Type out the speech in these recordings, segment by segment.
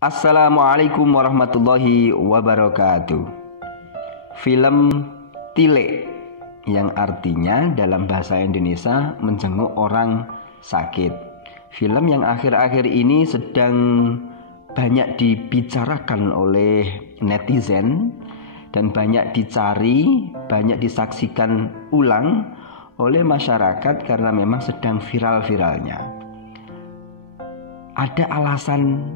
Assalamualaikum warahmatullahi wabarakatuh. Film Tile, yang artinya dalam bahasa Indonesia menjenguk orang sakit. Film yang akhir-akhir ini sedang banyak dibicarakan oleh netizen dan banyak dicari, banyak disaksikan ulang oleh masyarakat karena memang sedang viral-viralnya. Ada alasan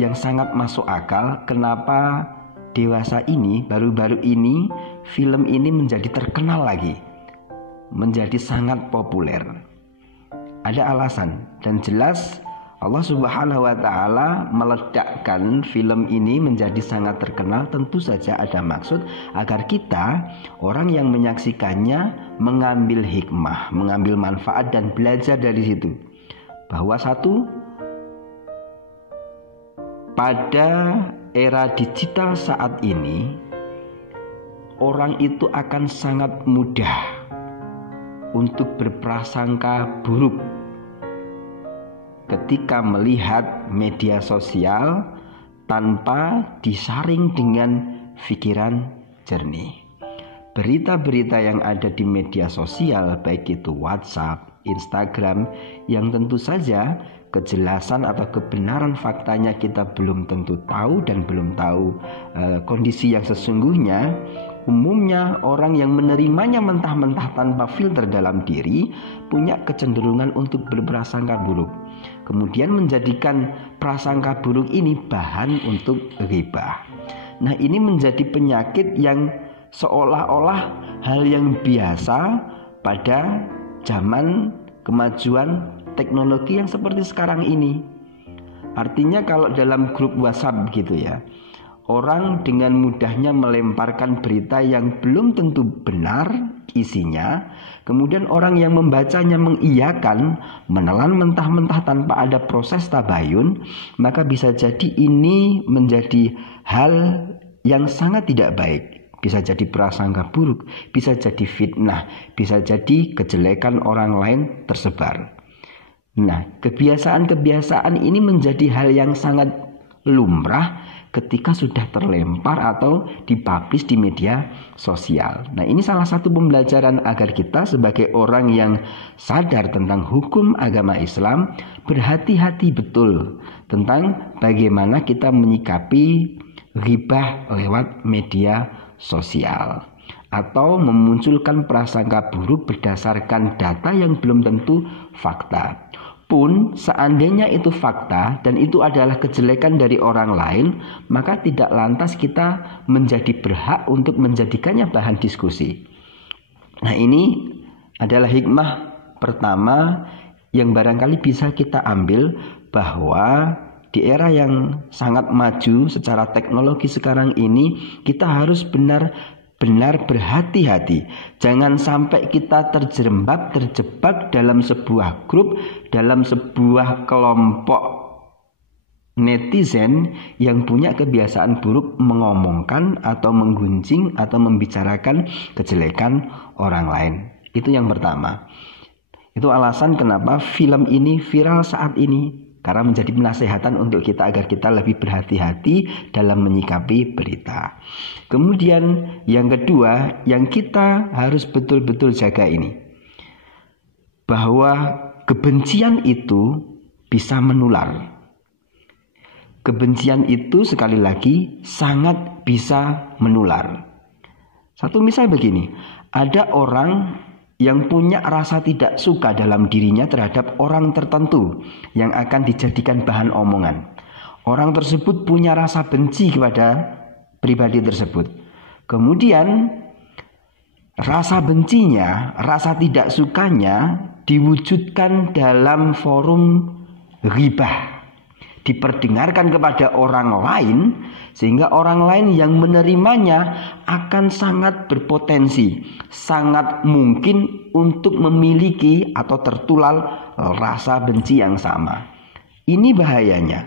yang sangat masuk akal kenapa dewasa ini, baru-baru ini film ini menjadi terkenal lagi, menjadi sangat populer. Ada alasan dan jelas Allah Subhanahu wa Ta'ala meledakkan film ini menjadi sangat terkenal. Tentu saja ada maksud agar kita, orang yang menyaksikannya, mengambil hikmah, mengambil manfaat dan belajar dari situ. Bahwa satu, pada era digital saat ini, orang itu akan sangat mudah untuk berprasangka buruk ketika melihat media sosial tanpa disaring dengan pikiran jernih. Berita-berita yang ada di media sosial, baik itu WhatsApp, Instagram, yang tentu saja kejelasan atau kebenaran faktanya kita belum tentu tahu dan belum tahu kondisi yang sesungguhnya. Umumnya orang yang menerimanya mentah-mentah tanpa filter dalam diri punya kecenderungan untuk berprasangka buruk, kemudian menjadikan prasangka buruk ini bahan untuk ghibah. Nah, ini menjadi penyakit yang seolah-olah hal yang biasa pada zaman kemajuan teknologi yang seperti sekarang ini. Artinya kalau dalam grup WhatsApp gitu ya, orang dengan mudahnya melemparkan berita yang belum tentu benar isinya, kemudian orang yang membacanya mengiyakan, menelan mentah-mentah tanpa ada proses tabayun, maka bisa jadi ini menjadi hal yang sangat tidak baik. Bisa jadi prasangka buruk, bisa jadi fitnah, bisa jadi kejelekan orang lain tersebar. Nah, kebiasaan-kebiasaan ini menjadi hal yang sangat lumrah ketika sudah terlempar atau dipublish di media sosial. Nah, ini salah satu pembelajaran agar kita sebagai orang yang sadar tentang hukum agama Islam berhati-hati betul tentang bagaimana kita menyikapi ghibah lewat media sosial atau memunculkan prasangka buruk berdasarkan data yang belum tentu fakta. Pun seandainya itu fakta dan itu adalah kejelekan dari orang lain, maka tidak lantas kita menjadi berhak untuk menjadikannya bahan diskusi. Nah, ini adalah hikmah pertama yang barangkali bisa kita ambil, bahwa di era yang sangat maju secara teknologi sekarang ini, kita harus benar berhati-hati. Jangan sampai kita terjebak dalam sebuah grup, dalam sebuah kelompok netizen yang punya kebiasaan buruk mengomongkan atau menggunjing atau membicarakan kejelekan orang lain. Itu yang pertama. Itu alasan kenapa film ini viral saat ini, karena menjadi penasehatan untuk kita agar kita lebih berhati-hati dalam menyikapi berita. Kemudian yang kedua yang kita harus betul-betul jaga ini, bahwa kebencian itu bisa menular. Kebencian itu sekali lagi sangat bisa menular. Satu misal begini, ada orang yang punya rasa tidak suka dalam dirinya terhadap orang tertentu yang akan dijadikan bahan omongan. Orang tersebut punya rasa benci kepada pribadi tersebut. Kemudian rasa bencinya, rasa tidak sukanya diwujudkan dalam forum ghibah, diperdengarkan kepada orang lain, sehingga orang lain yang menerimanya akan sangat berpotensi, sangat mungkin untuk memiliki atau tertular rasa benci yang sama. Ini bahayanya.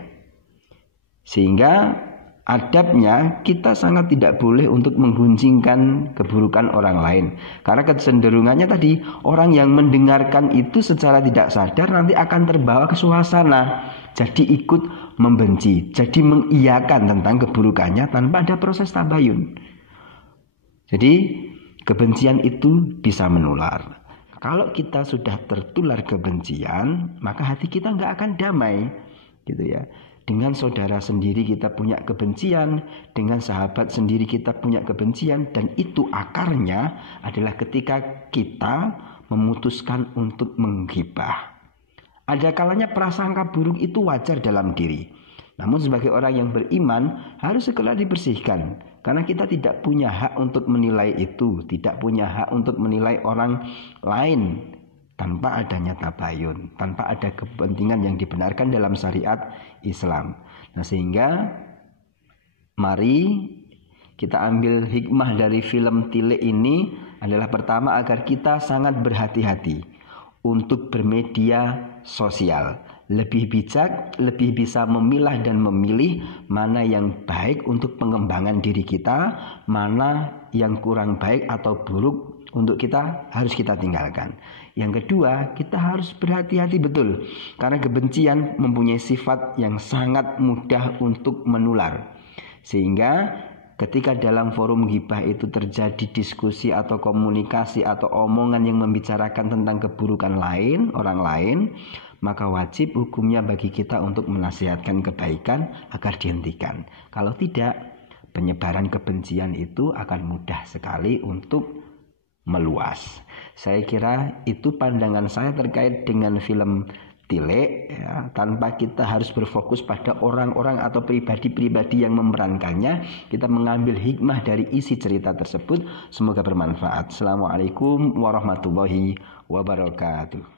Sehingga adabnya kita sangat tidak boleh untuk menggunjingkan keburukan orang lain. Karena kecenderungannya tadi, orang yang mendengarkan itu secara tidak sadar nanti akan terbawa ke suasana. Jadi ikut membenci, jadi mengiyakan tentang keburukannya tanpa ada proses tabayun. Jadi kebencian itu bisa menular. Kalau kita sudah tertular kebencian, maka hati kita nggak akan damai, gitu ya. Dengan saudara sendiri kita punya kebencian, dengan sahabat sendiri kita punya kebencian, dan itu akarnya adalah ketika kita memutuskan untuk menggibah. Ada kalanya prasangka buruk itu wajar dalam diri. Namun sebagai orang yang beriman harus segera dibersihkan. Karena kita tidak punya hak untuk menilai itu, tidak punya hak untuk menilai orang lain tanpa adanya tabayun, tanpa ada kepentingan yang dibenarkan dalam syariat Islam. Nah, sehingga mari kita ambil hikmah dari film Tile ini adalah pertama agar kita sangat berhati-hati untuk bermedia sosial. Lebih bijak, lebih bisa memilah dan memilih mana yang baik untuk pengembangan diri kita, mana yang kurang baik atau buruk untuk kita harus kita tinggalkan. Yang kedua, kita harus berhati-hati betul karena kebencian mempunyai sifat yang sangat mudah untuk menular. Sehingga ketika dalam forum ghibah itu terjadi diskusi atau komunikasi atau omongan yang membicarakan tentang keburukan lain, orang lain, maka wajib hukumnya bagi kita untuk menasihatkan kebaikan agar dihentikan. Kalau tidak, penyebaran kebencian itu akan mudah sekali untuk meluas. Saya kira itu pandangan saya terkait dengan film Tile, ya, tanpa kita harus berfokus pada orang-orang atau pribadi-pribadi yang memerankannya. Kita mengambil hikmah dari isi cerita tersebut. Semoga bermanfaat. Assalamualaikum warahmatullahi wabarakatuh.